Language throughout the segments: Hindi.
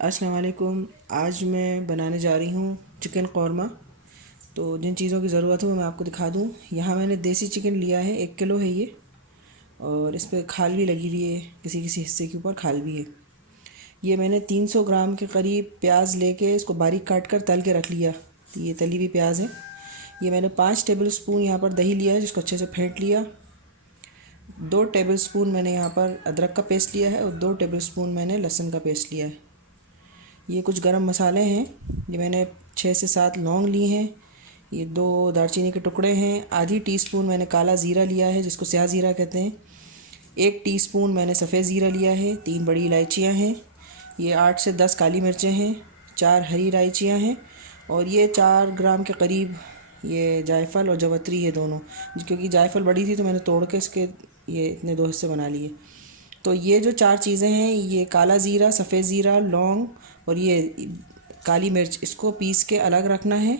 अस्सलाम वालेकुम। आज मैं बनाने जा रही हूँ चिकन कौरमा। तो जिन चीज़ों की ज़रूरत है वो मैं आपको दिखा दूँ। यहाँ मैंने देसी चिकन लिया है, 1 किलो है ये, और इस पर खाल भी लगी हुई है, किसी किसी हिस्से के ऊपर खाल भी है। ये मैंने 300 ग्राम के करीब प्याज लेके इसको बारीक काट कर तल के रख लिया। ये तली हुई प्याज है। ये मैंने 5 टेबल स्पून यहाँ पर दही लिया है, जिसको अच्छे से फेंट लिया। 2 टेबल स्पून मैंने यहाँ पर अदरक का पेस्ट लिया है और 2 टेबल स्पून मैंने लहसुन का पेस्ट लिया है। ये कुछ गरम मसाले हैं। ये मैंने 6 से 7 लौंग ली हैं। ये 2 दालचीनी के टुकड़े हैं। आधी टीस्पून मैंने काला ज़ीरा लिया है, जिसको स्याह ज़ीरा कहते हैं। 1 टीस्पून मैंने सफ़ेद ज़ीरा लिया है। 3 बड़ी इलायचियाँ हैं। ये 8 से 10 काली मिर्चें हैं। 4 हरी इलायचियाँ हैं। और ये 4 ग्राम के करीब ये जायफल और जवत्री है दोनों, क्योंकि जायफल बड़ी थी तो मैंने तोड़ के इसके ये इतने 2 हिस्से बना लिए। तो ये जो 4 चीज़ें हैं, ये काला ज़ीरा, सफ़ेद ज़ीरा, लौंग और ये काली मिर्च, इसको पीस के अलग रखना है।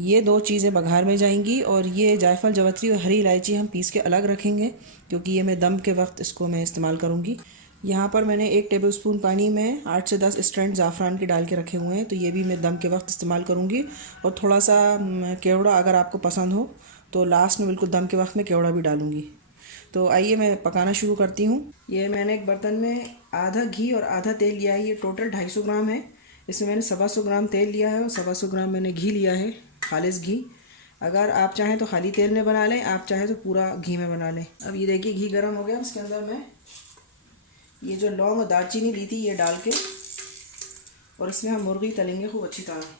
ये 2 चीज़ें बघार में जाएंगी। और ये जायफल, जवत्री और हरी इलायची हम पीस के अलग रखेंगे, क्योंकि ये मैं दम के वक्त इसको मैं इस्तेमाल करूँगी। यहाँ पर मैंने 1 टेबलस्पून पानी में 8 से 10 स्ट्रैंड ज़ाफ़रान के डाल के रखे हुए हैं, तो ये भी मैं दम के वक्त इस्तेमाल करूँगी। और थोड़ा सा केवड़ा अगर आपको पसंद हो तो लास्ट में बिल्कुल दम के वक्त में केवड़ा भी डालूँगी। तो आइए मैं पकाना शुरू करती हूँ। ये मैंने एक बर्तन में आधा घी और आधा तेल लिया है। ये टोटल 250 ग्राम है। इसमें मैंने 125 ग्राम तेल लिया है और 125 ग्राम मैंने घी लिया है, खालिस घी। अगर आप चाहें तो खाली तेल में बना लें, आप चाहें तो पूरा घी में बना लें। अब ये देखिए घी गर्म हो गया। इसके अंदर मैं ये जो लौंग और दालचीनी ली थी ये डाल के, और इसमें हम मुर्गी तलेंगे खूब अच्छी तरह।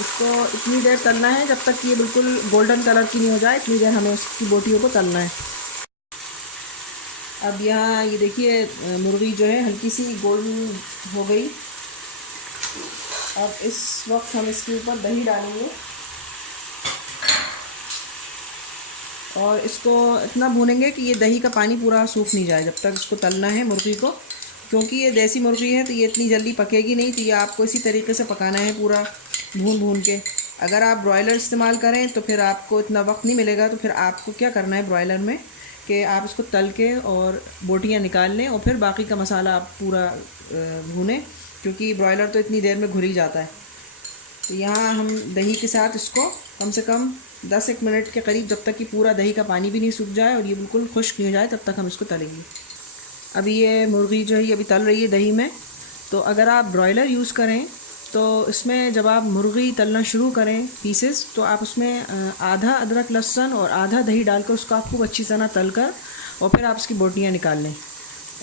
इसको इतनी देर तलना है जब तक ये बिल्कुल गोल्डन कलर की नहीं हो जाए, इतनी देर हमें उसकी बोटियों को तलना है। अब यहाँ ये देखिए मुर्गी जो है हल्की सी गोल्डन हो गई। अब इस वक्त हम इसके ऊपर दही डालेंगे और इसको इतना भूनेंगे कि ये दही का पानी पूरा सूख नहीं जाए। जब तक इसको तलना है मुर्गी को, क्योंकि ये देसी मुर्गी है तो ये इतनी जल्दी पकेगी नहीं। तो ये आपको इसी तरीके से पकाना है, पूरा भून भून के। अगर आप ब्रॉयलर इस्तेमाल करें तो फिर आपको इतना वक्त नहीं मिलेगा। तो फिर आपको क्या करना है ब्रॉयलर में कि आप इसको तल के और बोटियाँ निकाल लें और फिर बाकी का मसाला आप पूरा भूनें, क्योंकि ब्रॉयलर तो इतनी देर में घुल ही जाता है। तो यहाँ हम दही के साथ इसको कम से कम 10-1 मिनट के करीब, जब तक कि पूरा दही का पानी भी नहीं सूख जाए और ये बिल्कुल खुश्क नहीं हो जाए, तब तक हम इसको तलेंगे। अभी ये मुर्गी जो है ये अभी तल रही है दही में। तो अगर आप ब्रॉयलर यूज़ करें तो इसमें जब आप मुर्गी तलना शुरू करें पीसेस, तो आप उसमें आधा अदरक लहसुन और आधा दही डालकर उसको आप खूब अच्छी तरह तल कर और फिर आप इसकी बोटियाँ निकाल लें।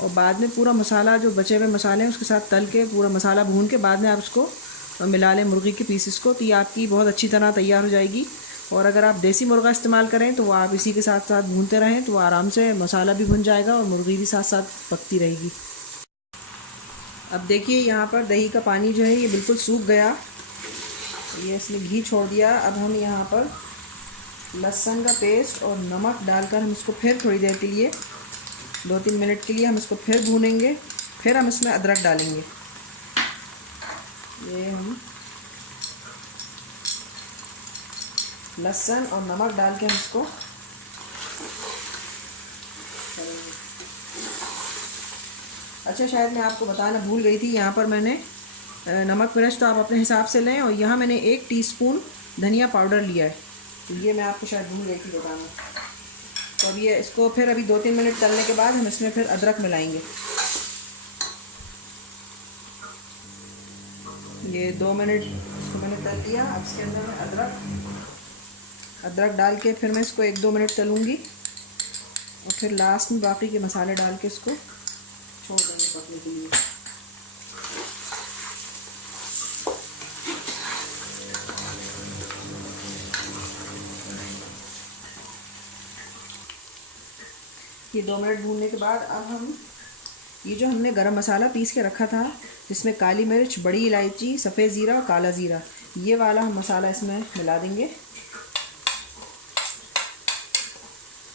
और बाद में पूरा मसाला, जो बचे हुए मसाले हैं उसके साथ तल के पूरा मसाला भून के बाद में आप उसको मिला लें मुर्गी के पीसेस को। तो ये आपकी बहुत अच्छी तरह तैयार हो जाएगी। और अगर आप देसी मुर्गा इस्तेमाल करें तो आप इसी के साथ साथ भूनते रहें, तो आराम से मसाला भी भुन जाएगा और मुर्गी भी साथ साथ पकती रहेगी। अब देखिए यहाँ पर दही का पानी जो है ये बिल्कुल सूख गया। ये इसने घी छोड़ दिया। अब हम यहाँ पर लहसुन का पेस्ट और नमक डालकर हम इसको फिर थोड़ी देर के लिए, 2-3 मिनट के लिए हम इसको फिर भूनेंगे। फिर हम इसमें अदरक डालेंगे। ये हम लहसुन और नमक डाल के हम इसको अच्छा, शायद मैं आपको बताना भूल गई थी, यहाँ पर मैंने नमक मिर्च तो आप अपने हिसाब से लें, और यहाँ मैंने 1 टीस्पून धनिया पाउडर लिया है। तो ये मैं आपको शायद भूल गई थी बताना। तो अब ये इसको फिर अभी 2-3 मिनट तलने के बाद हम इसमें फिर अदरक मिलाएंगे। ये 2 मिनट इसको मैंने तल लिया। अब इसके अंदर मैं अदरक डाल के फिर मैं इसको 1-2 मिनट तलूँगी और फिर लास्ट में बाकी के मसाले डाल के इसको छोड़ देंगे पकने के लिए। ये 2 मिनट भूनने के बाद अब हम ये जो हमने गरम मसाला पीस के रखा था, जिसमें काली मिर्च, बड़ी इलायची, सफ़ेद ज़ीरा और काला ज़ीरा, ये वाला हम मसाला इसमें मिला देंगे।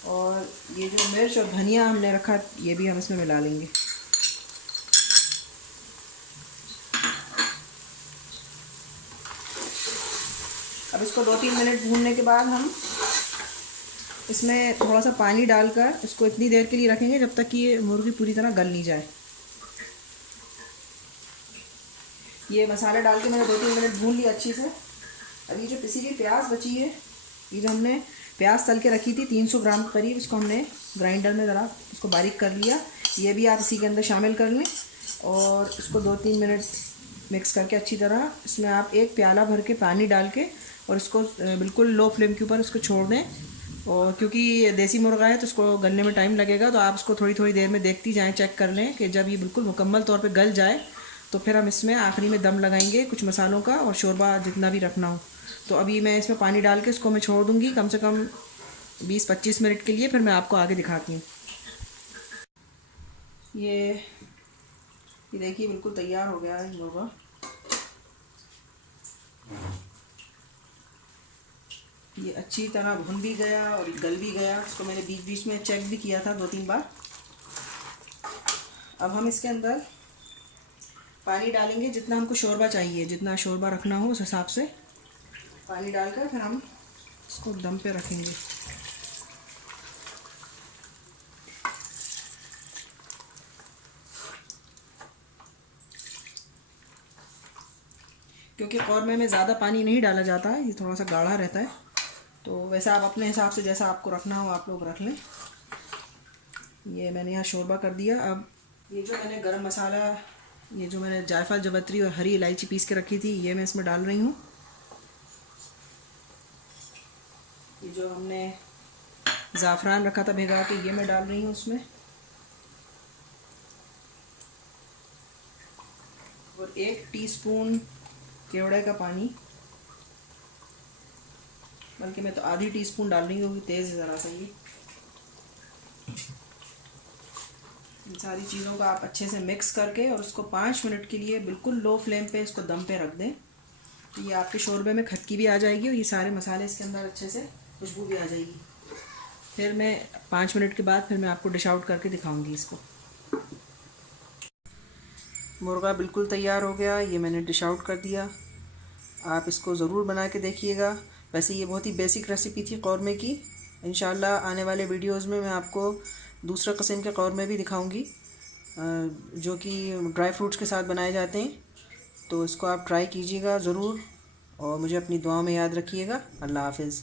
और ये जो मिर्च और धनिया हमने रखा ये भी हम इसमें मिला लेंगे। अब इसको 2-3 मिनट भूनने के बाद हम इसमें थोड़ा सा पानी डालकर इसको इतनी देर के लिए रखेंगे जब तक कि ये मुर्गी पूरी तरह गल नहीं जाए। ये मसाला डाल के मैंने 2-3 मिनट भून लिया अच्छी से। अब ये जो पिसी हुई प्याज बची है, ये जो हमने प्याज तल के रखी थी 300 ग्राम करीब, इसको हमने ग्राइंडर में ज़रा इसको बारीक कर लिया। ये भी आप इसी के अंदर शामिल कर लें और इसको 2-3 मिनट मिक्स करके अच्छी तरह इसमें आप 1 प्याला भर के पानी डाल के और इसको बिल्कुल लो फ्लेम के ऊपर इसको छोड़ दें। और क्योंकि ये देसी मुर्गा है तो इसको गलने में टाइम लगेगा, तो आप इसको थोड़ी थोड़ी देर में देखती जाएं, चेक कर लें कि जब ये बिल्कुल मुकम्मल तौर पे गल जाए तो फिर हम इसमें आखिरी में दम लगाएंगे कुछ मसालों का और शोरबा जितना भी रखना हो। तो अभी मैं इसमें पानी डाल के इसको मैं छोड़ दूँगी कम से कम 20-25 मिनट के लिए, फिर मैं आपको आगे दिखाती हूँ। ये देखिए बिल्कुल तैयार हो गया है मुर्गा। ये अच्छी तरह भुन भी गया और गल भी गया। इसको मैंने बीच बीच में चेक भी किया था 2-3 बार। अब हम इसके अंदर पानी डालेंगे जितना हमको शोरबा चाहिए, जितना शोरबा रखना हो उस हिसाब से पानी डालकर फिर हम इसको दम पे रखेंगे। क्योंकि कौरमे में ज़्यादा पानी नहीं डाला जाता है, ये थोड़ा सा गाढ़ा रहता है, तो वैसे आप अपने हिसाब से जैसा आपको रखना हो आप लोग रख लें। ये मैंने यहाँ शोरबा कर दिया। अब ये जो मैंने गरम मसाला, ये जो मैंने जायफल जवैत्री और हरी इलायची पीस के रखी थी, ये मैं इसमें डाल रही हूँ। ये जो हमने ज़ाफ़रान रखा था भिगा के, ये मैं डाल रही हूँ उसमें। और 1 टीस्पून केवड़े का पानी, बल्कि मैं तो आधी टीस्पून डाल रही हूँ क्योंकि तेज़ है ज़रा सा ये। इन सारी चीज़ों का आप अच्छे से मिक्स करके और उसको 5 मिनट के लिए बिल्कुल लो फ्लेम पे इसको दम पे रख दें। तो ये आपके शोरबे में खटकी भी आ जाएगी और ये सारे मसाले इसके अंदर अच्छे से खुशबू भी आ जाएगी। फिर मैं 5 मिनट के बाद फिर मैं आपको डिश आउट करके दिखाऊंगी इसको। मुर्गा बिल्कुल तैयार हो गया, ये मैंने डिश आउट कर दिया। आप इसको ज़रूर बना के देखिएगा। वैसे ये बहुत ही बेसिक रेसिपी थी कौरमे की। इंशाल्लाह आने वाले वीडियोज़ में मैं आपको दूसरा किस्म के कौरमे भी दिखाऊंगी जो कि ड्राई फ्रूट्स के साथ बनाए जाते हैं। तो इसको आप ट्राई कीजिएगा ज़रूर और मुझे अपनी दुआओं में याद रखिएगा। अल्लाह हाफ़िज़।